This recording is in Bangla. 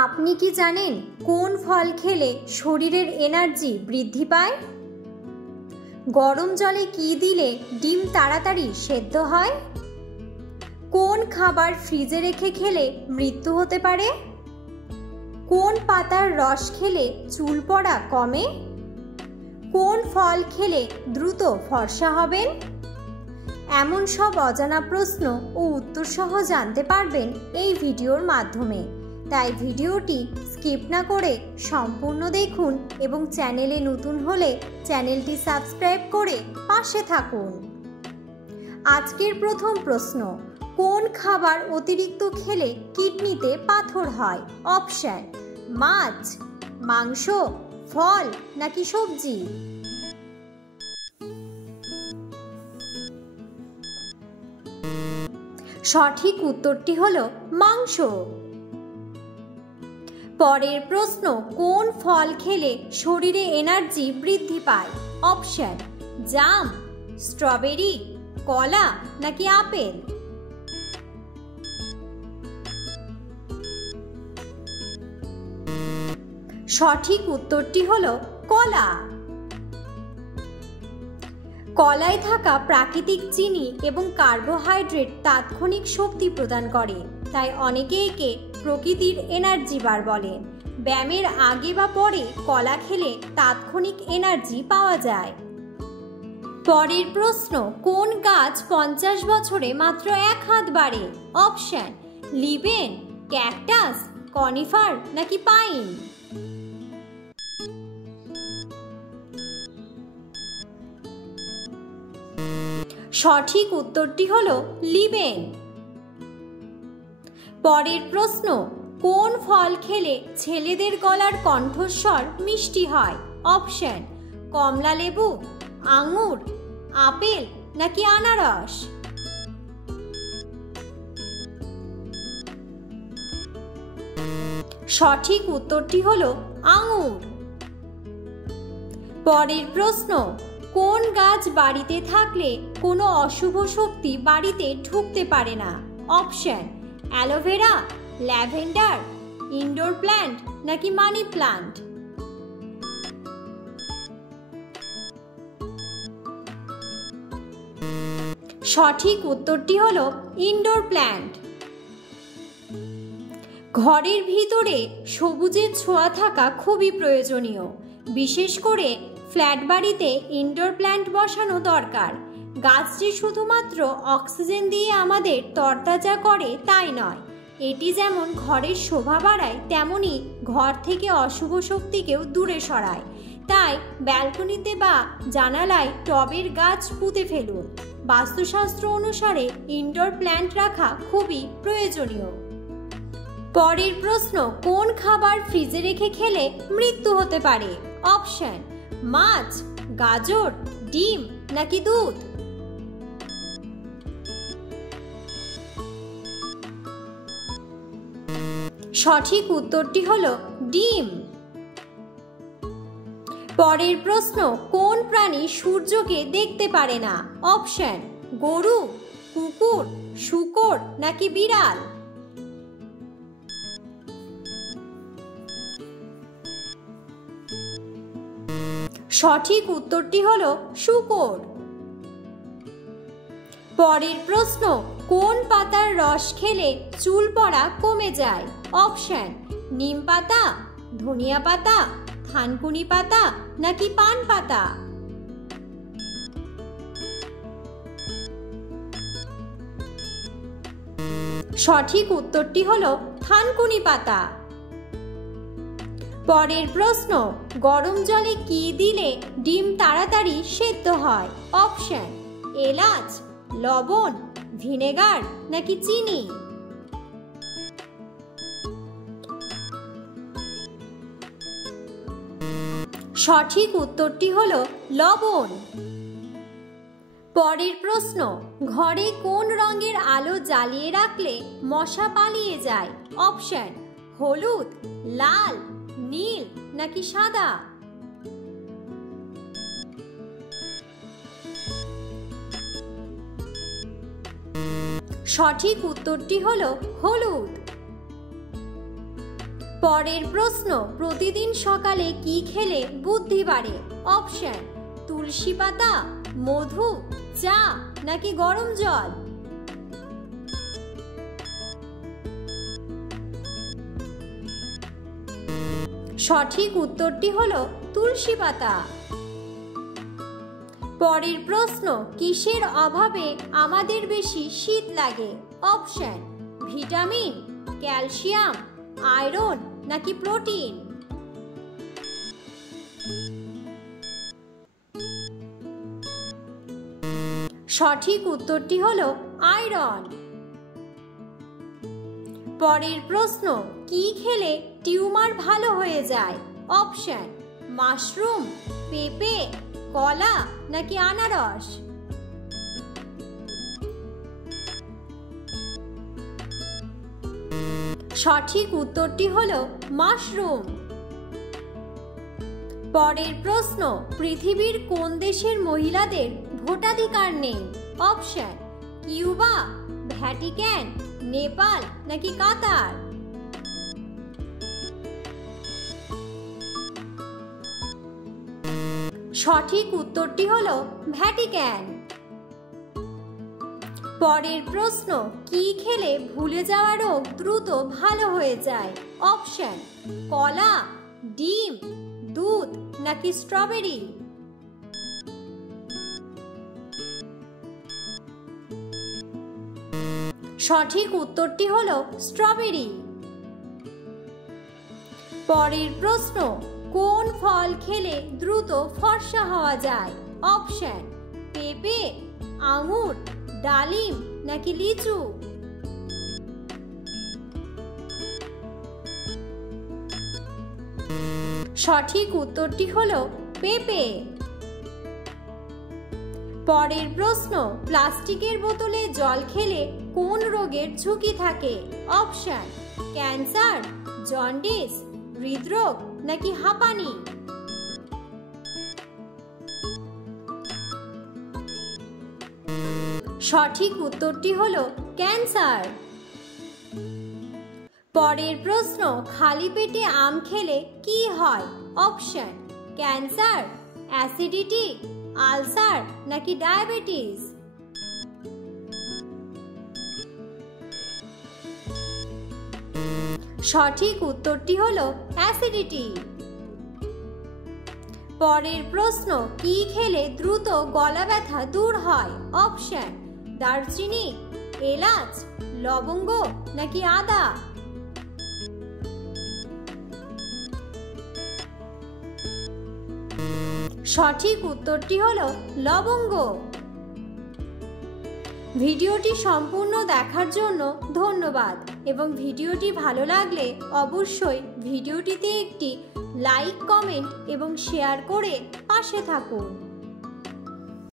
আপনি কি জানেন কোন ফল খেলে শরীরের এনার্জি বৃদ্ধি পায়? গরম জলে কি দিলে ডিম তাড়াতাড়ি সেদ্ধ হয়? কোন খাবার ফ্রিজে রেখে খেলে মৃত্যু হতে পারে? কোন পাতার রস খেলে চুল পড়া কমে? কোন ফল খেলে দ্রুত ফর্সা হবেন? এমন সব অজানা প্রশ্ন ও উত্তর সহ জানতে পারবেন এই ভিডিওর মাধ্যমে। তাই ভিডিওটি স্কিপ না করে সম্পূর্ণ দেখুন এবং চ্যানেলে নতুন হলে চ্যানেলটি সাবস্ক্রাইব করে পাশে থাকুন। আজকের প্রথম প্রশ্ন, কোন খাবার অতিরিক্ত খেলে কিডনিতে পাথর হয়? অপশন: মাছ, মাংস, ফল নাকি সবজি? সঠিক উত্তরটি হলো মাংস। পরের প্রশ্ন, কোন ফল খেলে শরীরে এনার্জি বৃদ্ধি পায়? অপশন: জাম, স্ট্রবেরি, কলা নাকি আপেল? সঠিক উত্তরটি হলো কলা। কলায় থাকা প্রাকৃতিক চিনি এবং কার্বোহাইড্রেট তাৎক্ষণিক শক্তি প্রদান করে, তাই অনেকে একে প্রকৃতির এনার্জি বার বলে। ব্যায়ামের আগে বা পরে কলা খেলে তাৎক্ষণিক এনার্জি পাওয়া যায়। পরের প্রশ্ন, কোন গাছ 50 বছরে মাত্র 1 হাত বাড়ে? অপশন: লিবেন, ক্যাকটাস, কনিফার নাকি পাইন? সঠিক উত্তরটি হলো লিবেন। পরের প্রশ্ন, কোন ফল খেলে ছেলেদের গলার কণ্ঠস্বর মিষ্টি হয়? অপশন: কমলা লেবু, আঙুর, আপেল নাকি আনারস? সঠিক উত্তরটি হলো আঙুর। পরের প্রশ্ন, কোন গাছ বাড়িতে থাকলে কোনো অশুভ শক্তি বাড়িতে ঢুকতে পারে না? Option: aloe vera, lavender, indoor plant নাকি মানি প্ল্যান্ট? সঠিক উত্তরটি হলো ইনডোর প্ল্যান্ট। ঘরের ভিতরে সবুজের ছোঁয়া থাকা খুবই প্রয়োজনীয়। বিশেষ করে ফ্ল্যাট বাড়িতে ইনডোর প্ল্যান্ট বসানো দরকার। গাছটি শুধুমাত্র অক্সিজেন দিয়ে আমাদের তরতাজা করে তাই নয়, এটি যেমন ঘরের শোভা বাড়ায় তেমনি ঘর থেকে অশুভ শক্তিকেও দূরে সরায়। তাই ব্যালকনিতে বা জানালায় টবের গাছ পুঁতে ফেলুন। বাস্তুশাস্ত্র অনুসারে ইনডোর প্ল্যান্ট রাখা খুবই প্রয়োজনীয়। পরের প্রশ্ন, কোন খাবার ফ্রিজে রেখে খেলে মৃত্যু হতে পারে? অপশন: মাছ, গাজর, ডিম নাকি দুধ? সঠিক উত্তরটি হলো ডিম। পরের প্রশ্ন, কোন প্রাণী সূর্যকে দেখতে পারে না? অপশন: গরু, কুকুর, শূকর নাকি বিড়াল? সঠিক উত্তরটি হলো শূকর। পরের প্রশ্ন, কোন পাতার রস খেলে চুল পড়া কমে যায়? অপশন: নিম পাতা, ধনিয়া পাতা, থানকুনি পাতা নাকি পান পাতা? সঠিক উত্তরটি হলো থানকুনি পাতা। পরের প্রশ্ন, গরম জলে কি দিলে ডিম তাড়াতাড়ি সেদ্ধ হয়? অপশন: এলাচ, লবণ, ভিনেগার নাকি চিনি? সঠিক উত্তরটি হলো লবণ। পরের প্রশ্ন, ঘরে কোন রঙের আলো জ্বালিয়ে রাখলে মশা পালিয়ে যায়? অপশন: হলুদ, লাল, নীল নাকি সাদা? সঠিক উত্তরটি হলো হলুদ। পরের প্রশ্ন, প্রতিদিন সকালে কি খেলে বুদ্ধি বাড়ে? অপশন: তুলসী পাতা, মধু, চা নাকি গরম জল? সঠিক উত্তরটি হলো তুলসী পাতা। পরের প্রশ্ন, কিসের অভাবে আমাদের বেশি শীত লাগে? অপশন: ভিটামিন, ক্যালসিয়াম, আয়রন নাকি প্রোটিন? সঠিক উত্তরটি হলো আয়রন। পরের প্রশ্ন, কি খেলে টিউমার ভালো হয়ে যায়? অপশন: মাশরুম, পেঁপে, কলা নাকি আনারস? সঠিক উত্তরটি হলো মাশরুম। পরের প্রশ্ন, পৃথিবীর কোন দেশের মহিলাদের ভোটাধিকার নেই? অপশন: কিউবা, ভ্যাটিকান, নেপাল নাকি কাতার? সঠিক উত্তরটি হলো ভ্যাটিকান। পরের প্রশ্ন, কি খেলে ভুলে যাওয়া রোগ দ্রুত ভালো হয়ে যায়? অপশন: কলা, ডিম, দুধ নাকি স্ট্রবেরি? সঠিক উত্তরটি হলো স্ট্রবেরি। পরের প্রশ্ন, কোন ফল খেলে দ্রুত ফর্সা হওয়া যায়? অপশন: পেঁপে, আঙুর, ডালিম নাকি লিচু? সঠিক উত্তরটি হলো পেঁপে। পরের প্রশ্ন, প্লাস্টিকের বোতলে জল খেলে কোন রোগের ঝুঁকি থাকে? অপশন: ক্যান্সার, জন্ডিস, হৃদরোগ নাকি হাঁপানি? সঠিক উত্তরটি হলো ক্যান্সার। পরের প্রশ্ন, খালি পেটে আম খেলে কি হয়? অপশন: ক্যান্সার, অ্যাসিডিটি, আলসার নাকি ডায়াবেটিস? সঠিক উত্তরটি হলো অ্যাসিডিটি। পরের প্রশ্ন, কি খেলে দ্রুত গলা ব্যথা দূর হয়? অপশন: দারচিনি, এলাচ, লবঙ্গ নাকি আদা? সঠিক উত্তরটি হলো লবঙ্গ। ভিডিওটি সম্পূর্ণ দেখার জন্য ধন্যবাদ এবং ভিডিওটি ভালো লাগলে অবশ্যই ভিডিওটিতে একটি লাইক, কমেন্ট এবং শেয়ার করে পাশে থাকুন।